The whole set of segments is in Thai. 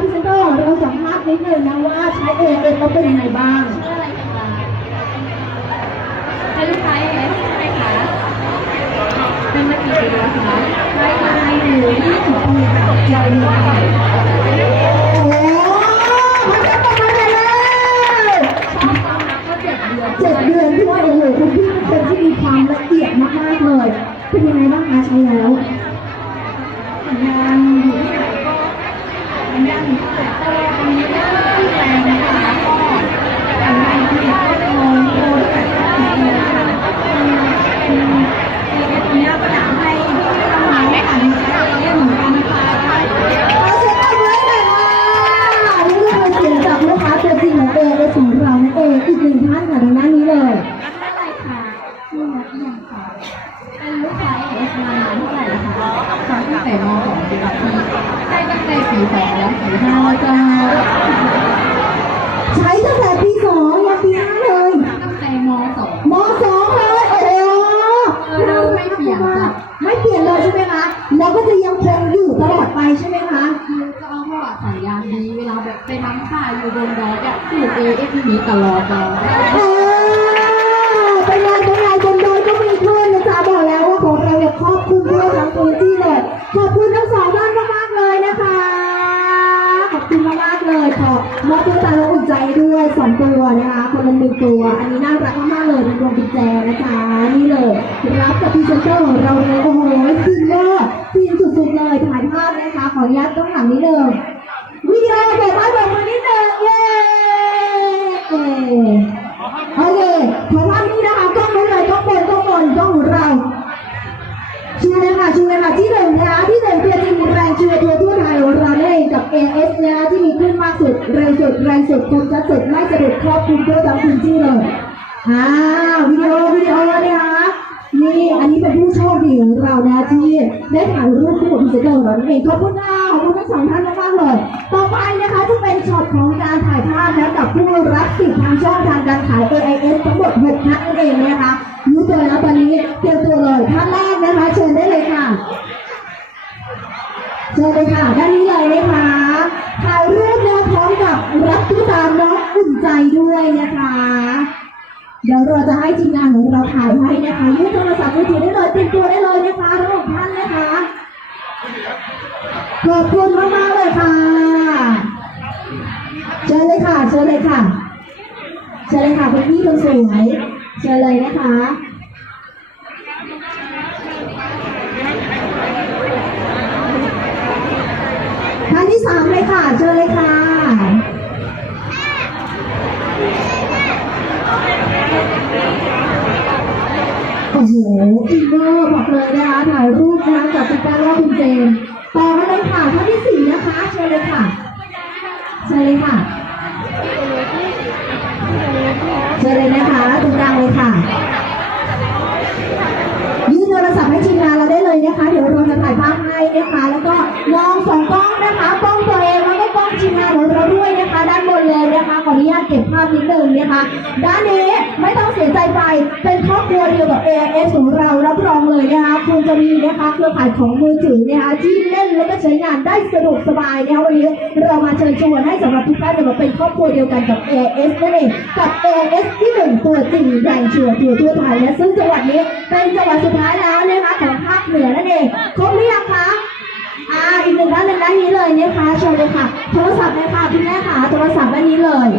พรีเซนเตอร์ของเราสัมภาษณ์นิดนึงนะว่าใช้เอเองแล้วเป็นยังไงบ้างชื่ออะไรคะเป็นลูกค้าเอสใช่ไหมคะเป็นมากี่ปีแล้วคะใช่ค่ะอยู่ยี่สิบปีค่ะเจออยู่ค่ะโอ้โหมันจะประมาณไหนแล้วชอบความรักก็เจ็ดเดือนเจ็ดเดือนด้วยโอ้โหคุณพี่เป็นคนที่มีความละเอียดมากๆเลย เป็นยังไงบ้างคะใช้แล้ว สัญญาณอยู่ที่ไหนก็สัญญาณอยู่ที่ไหนก็ตรงนี้ก็ที่แรงนะคะก็สัญญาณอยู่ที่ไหนก็โทรโทรแต่ก็ติดเลยค่ะคือเอเอสเนี้ยก็อยากให้พี่ๆน้องๆได้อ่านใช้เอเอสเหมือนกันนะคะ เอาเสียงปรบมือให้หน่อยค่ะนี่คือเสียงจากลูกค้าตัวจริงของเอเอของเรานั่นเองอีกหนึ่งท่านค่ะทางด้านนี้เลย เท่าไหร่ค่ะชื่อนักเรียนค่ะ เป็นลูกค้าเอสมานานเท่าไหร่แล้วคะค่ะตั้ง แต่ม .2 ปีละปีใช่ตั้งแต่ปีสองปีห้าจะใช้ตั้งแต่ปีสองยันปีห้าเลยตั้งแต่ม .2 มสองเลยโอ้โหเราไม่เปลี่ยนจ้ะไม่เปลี่ยนเลยใช่ไหมคะแล้วก็จะยังคงอยู่ตลอดไปใช่ไหมคะคือก็เอาเพราะว่าสัญญาณดีเวลาแบบไปทำค่ายอยู่บนดอยเนี่ยคือเอเอสมีตลอดเลย หนึ่งตัว อันนี้น่ารักมากๆเลยเป็นวงกุญแจนะคะนี่เลยรับกับพรีเซนเตอร์ของเราเลยโอ้โหฟินเวอร์ฟินสุดๆเลยถ่ายภาพนะคะ ขออนุญาตต้องหลังนิดนึงวิดีโอแบบว่าแบบมานิดนึงเย้โอเค เร็วสุดแรงสุดคมชัดสุดไม่สะดุดครอบคลุมทั่วทั้งพื้นที่เลยอ่าวิดีโอวิดีโอนะคะนี่อันนี้เป็นผู้โชคดีของเรานะที่ได้ถ่ายรูปคู่กับพิเศษของเรานั่นเองขอบคุณค่ะขอบคุณทั้งสองท่านมากๆเลย ต่อไปนะคะจะเป็นช็อตของการถ่ายภาพนะกับผู้รับสิทธิ์ทางช่องทางการขาย AIS ทั้งหมด6ท่านนั่นเองนะคะรู้ตัวแล้วตอนนี้เตรียมตัวเลยท่านแรกนะคะ เชิญได้เลยค่ะเชิญเลยค่ะด้านนี้เลยนะคะถ่ายรูปนะ รับรับตุ๊กตาน้องอุ่นใจด้วยนะคะ เดี๋ยวเราจะให้ทีมงานของเราถ่ายให้นะคะยื่นโทรศัพท์มือถือได้เลยเตรียมตัวได้เลยนะคะทั้งหกท่านนะคะขอบคุณมากๆเลยค่ะเชิญเลยค่ะเชิญเลยค่ะเชิญเลยค่ะคุณพี่คนสวยเชิญเลยนะคะท่านที่สามเลยค่ะ เชิญเลยค่ะ อินเนอร์บอกเลยนะคะถ่ายรูปนะคะกับคุณป้าและคุณเจนต่อมาเลยค่ะท่านที่สี่นะคะเชิญเลยค่ะเชิญเลยค่ะเชิญเลยนะคะตรงกลางเลยค่ะยื่นโทรศัพท์ให้ทีมงานเราได้เลยนะคะ เดี๋ยวเราจะถ่ายภาพให้นะคะ แล้วก็มองสองกล้องนะคะ นะคะ ด้านนี้ไม่ต้องเสียใจไปเป็นครอบครัวเดียวกับ AIS ของเรารับรองเลยนะคะคุณจะมีนะคะเครือข่ายของมือถือนะคะที่เล่นแล้วก็ใช้งานได้สะดวกสบายนะคะวันนี้เรามาเชิญชวนให้สำหรับทุกท่านเนี่ยมาเป็นครอบครัวเดียวกันกับ AIS นั่นเองกับ AIS ที่หนึ่งตัวจริงแรงเชื่อตัวทั่วไทยและซึ่งจังหวัดนี้เป็นจังหวัดสุดท้ายแล้วนะคะของภาคเหนือนั่นเองครบหรือยังคะอ่าอีกหนึ่งท่านหนึ่งด้านนี้เลยนะคะเชิญเลยค่ะ โทรศัพท์เลยค่ะคุณแม่ค่ะโทรศัพท์ด้านนี้เลย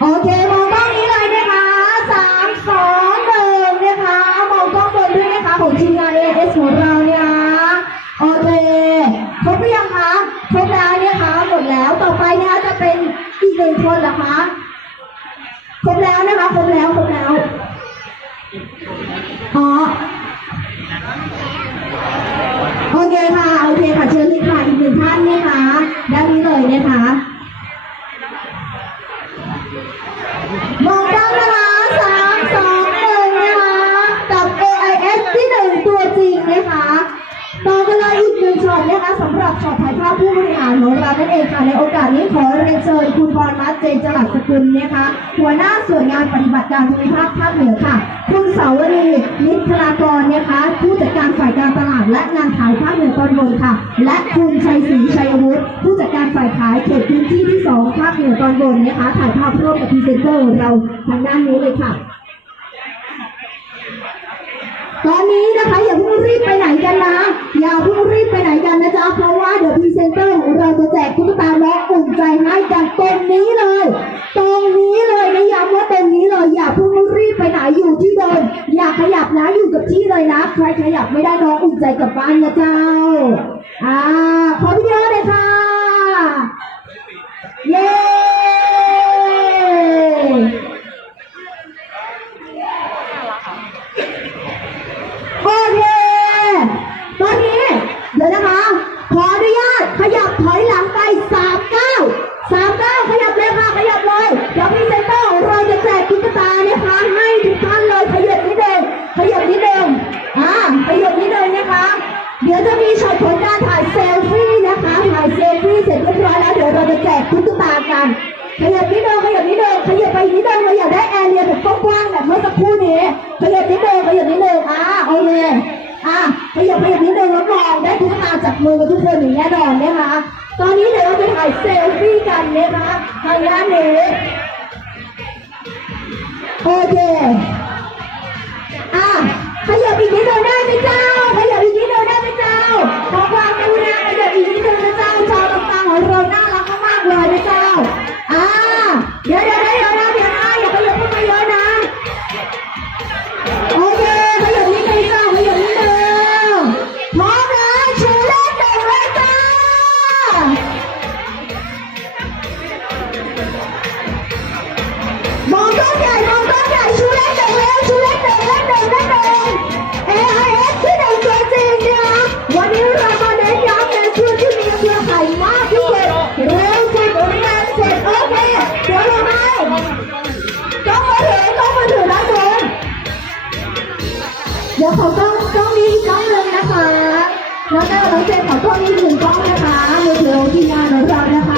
โอเคมองกล้องนี้เลยนะคะสามสองหนึ่งนะคะมองกล้องบนด้วยนะคะของทีมงาน AS ของเราเนี่ยนะโอเคครบหรือยังคะครบแล้วเนี่ยคะหมดแล้วต่อไปนะคะจะเป็นอีกหนึ่งคนเหรอคะครบแล้วนะคะครบแล้วครบแล้วอ๋อโอเคค่ะโอเคค่ะเชิญเลยค่ะอีกหนึ่งท่านนะคะด้านนี้เลยนะคะ ช็อตถ่ายภาพผู้บริหารของเรานั่นเองค่ะในโอกาสนี้ขอเรียนเชิญคุณพรรัตน์เจนจรัสสกุลนะคะหัวหน้าส่วนงานปฏิบัติการภูมิภาคภาคเหนือค่ะ คุณเสาวรีนิพลากรนะคะ ผู้จัดการฝ่ายการตลาดและงานขายภาคเหนือตอนบนค่ะ และคุณชัยศรีชัยวุฒิผู้จัดการฝ่ายขายเขตพื้นที่ที่สองภาคเหนือตอนบนนะคะ ถ่ายภาพร่วมกับพรีเซนเตอร์ของเราทางด้านนี้เลยค่ะ ตอนนี้นะคะอย่าเพิ่งรีบไปไหนกันนะ อย่าเพิ่งรีบไปไหนกันนะจ๊ะ เพราะว่าเดี๋ยวพรีเซนเตอร์ของเราจะแจกตุ๊กตาน้องอุ่นใจให้กันตรงนี้เลย ตรงนี้เลยนะย้ำว่าตรงนี้เลย อย่าเพิ่งรีบไปไหนอยู่ที่เดิมอย่าขยับนะอยู่กับที่เลยนะ ใครขยับไม่ได้น้องอุ่นใจกลับบ้านนะเจ้า อ่า ขอวิดีโอเลยค่ะ เย้ โอเค ตอนนี้ เดี๋ยวนะคะ ขออนุญาตขยับถอยหลังไปสามเก้าสามเก้าขยับเลยค่ะขยับเลยเดี๋ยวพรีเซนเตอร์ของเราจะแจกตุ๊กตานะคะให้ทุกท่านเลยขยับนิดเดิมขยับนิดเดิมอ่าขยับนิดเดิมนะคะ เดี๋ยวจะมีช็อตผลการถ่ายเซลฟี่นะคะถ่ายเซลฟี่เสร็จเรียบร้อยแล้วเดี๋ยวเราจะแจกตุ๊กตากันขยับนิดเดิมขยับนิดเดิมขยับไปนิดเดิมเราอยากได้แอร์เรียแบบกว้างๆแบบเมื่อสักครู่นี้ขยับนิดเดิมขยับนิดเดิมอ่าโอเค อะขยับขยับนิดนึงรับรองได้ทุกตาจับมือกับทุกคนอย่างแน่นอนนะคะ ตอนนี้เดี๋ยวเราไปถ่ายเซลฟี่กันนะคะทางด้านนี้โอเค ดี๋ยวขอกล้องกล้องนี้อีกกล้องหนึ่งนะคะ แล้วก็น้องเจนขอกล้องนี้หนึ่งกล้องนะคะมือถือของทีมงานของเรานะคะ